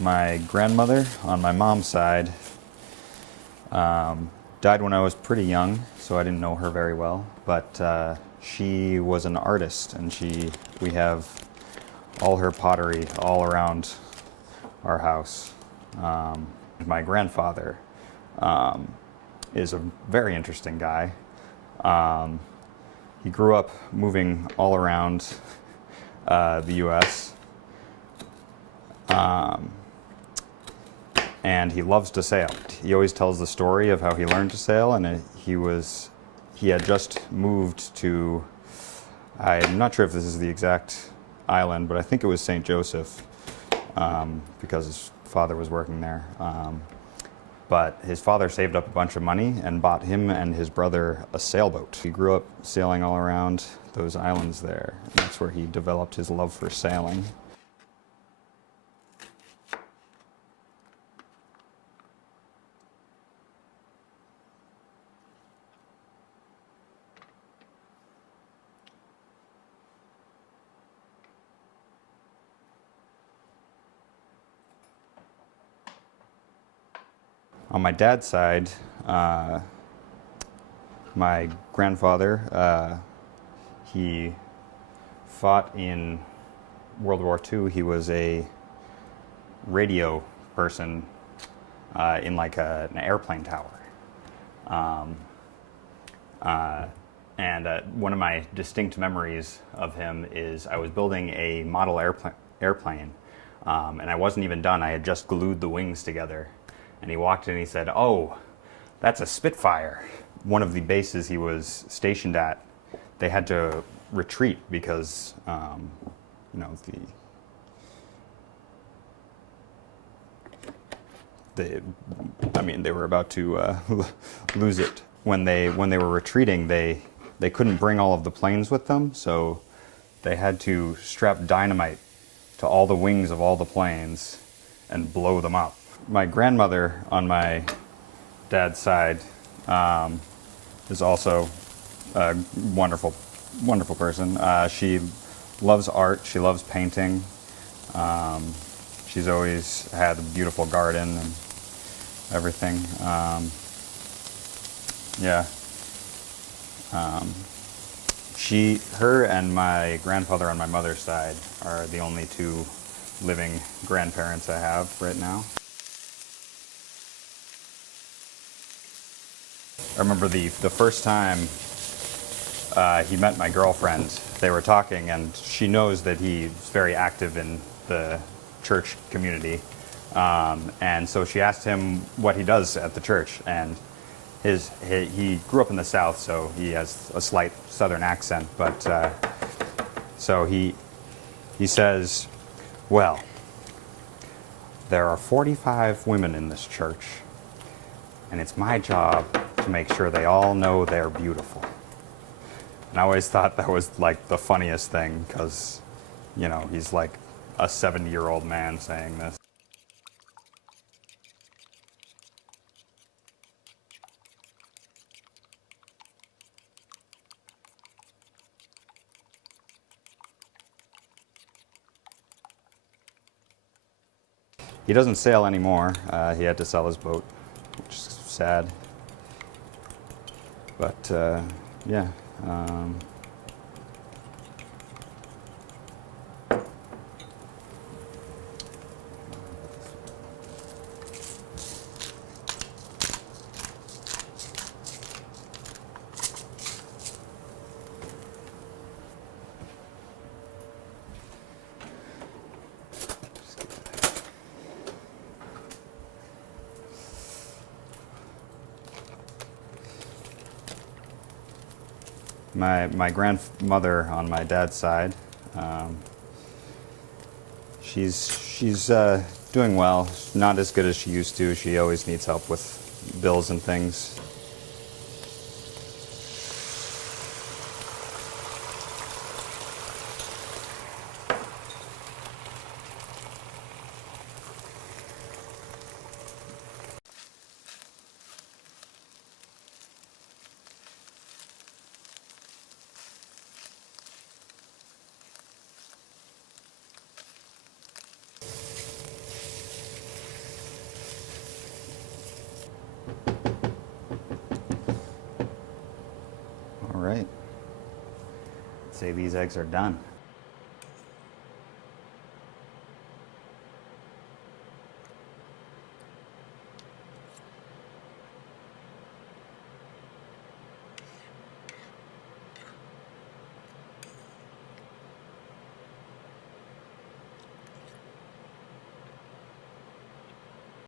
My grandmother on my mom's side died when I was pretty young, so I didn't know her very well. But she was an artist, and we have all her pottery all around our house. My grandfather is a very interesting guy. He grew up moving all around the U.S. And he loves to sail. He always tells the story of how he learned to sail, and he had just moved to, I'm not sure if this is the exact island, but I think it was St. Joseph, because his father was working there. But his father saved up a bunch of money and bought him and his brother a sailboat. He grew up sailing all around those islands there. And that's where he developed his love for sailing. On my dad's side, my grandfather, he fought in World War II. He was a radio person in like an airplane tower. And one of my distinct memories of him is I was building a model airplane, and I wasn't even done. I had just glued the wings together. And he walked in and he said, "Oh, that's a Spitfire." One of the bases he was stationed at, they had to retreat because, they were about to lose it. When they were retreating, they couldn't bring all of the planes with them, so they had to strap dynamite to all the wings of all the planes and blow them up. My grandmother on my dad's side is also a wonderful, wonderful person. She loves art. She loves painting. She's always had a beautiful garden and everything. Her and my grandfather on my mother's side are the only two living grandparents I have right now. I remember the first time he met my girlfriend, they were talking, and she knows that he's very active in the church community. And so she asked him what he does at the church, and he grew up in the South, so he has a slight Southern accent, but so he says, "Well, there are 45 women in this church, and it's my job to make sure they all know they're beautiful." And I always thought that was like the funniest thing, because, he's like a 70-year-old man saying this. He doesn't sail anymore. He had to sell his boat, which is sad. But yeah. My grandmother on my dad's side, she's doing well. Not as good as she used to. She always needs help with bills and things. All right. Say these eggs are done.